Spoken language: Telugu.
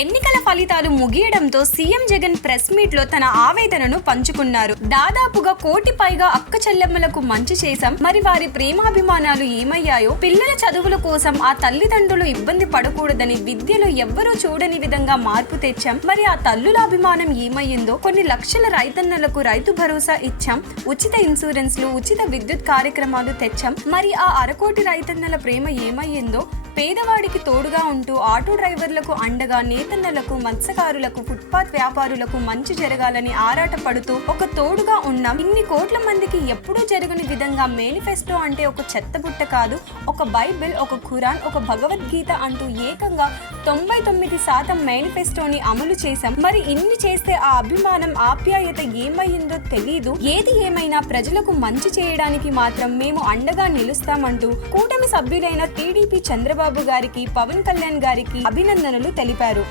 ఎన్నికల ఫలితాలు ముగియడంతో సీఎం జగన్ ప్రెస్ మీట్ లో తన ఆవేదనను పంచుకున్నారు. దాదాపుగా 1 కోటి పైగా అక్క చెల్లెమ్మలకు మంచి చేశాం, మరి వారి ప్రేమాభిమానాలు ఏమయ్యాయో, పిల్లల చదువుల కోసం ఆ తల్లిదండ్రులు ఇబ్బంది పడకూడదని విద్యలో ఎవ్వరూ చూడని విధంగా మార్పు తెచ్చాం, మరి ఆ తల్లుల అభిమానం ఏమయ్యిందో, కొన్ని లక్షల రైతన్నలకు రైతు భరోసా ఇచ్చాం, ఉచిత ఇన్సూరెన్స్లు, ఉచిత విద్యుత్ కార్యక్రమాలు తెచ్చాం, మరి ఆ 1/2 కోటి రైతన్నల ప్రేమ ఏమయ్యిందో, పేదవాడికి తోడుగా ఉంటూ ఆటో డ్రైవర్లకు అండగా, నేతన్నలకు, మత్స్యకారులకు, ఫుట్పాత్ వ్యాపారులకు మంచి జరగాలని ఆరాటపడుతూ ఒక తోడుగా ఉన్నాం. ఇన్ని కోట్ల మందికి ఎప్పుడూ జరగని విధంగా మేనిఫెస్టో అంటే ఒక చెత్తబుట్ట కాదు, ఒక బైబిల్, ఒక ఖురాన్, ఒక భగవద్గీత అంటూ ఏకంగా 99% మేనిఫెస్టోని అమలు చేశాం. మరి ఇన్ని చేస్తే ఆ అభిమానం, ఆప్యాయత ఏమైందో తెలీదు. ఏది ఏమైనా ప్రజలకు మంచి చేయడానికి మాత్రం మేము అండగా నిలుస్తామంటూ కూటమి సభ్యులైన టీడీపీ చంద్రబాబు గారికి, పవన్ కళ్యాణ్ గారికి అభినందనలు తెలిపారు.